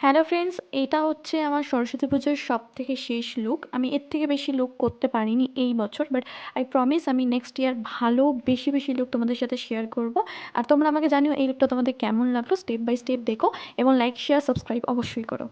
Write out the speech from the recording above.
Hello friends, এটা হচ্ছে আমার সরস্বতী পুজোর সবথেকে শেষ লুক। আমি এর থেকে বেশি লুক করতে পারিনি এই বছর, বাট আই প্রমিস আমি নেক্সট ইয়ার ভালো বেশি বেশি লুক তোমাদের সাথে শেয়ার করব। আর তোমরা আমাকে জানিও এই লুকটা তোমাদের কেমন লাগলো। স্টেপ বাই স্টেপ দেখো এবং লাইক শেয়ার সাবস্ক্রাইব অবশ্যই করো।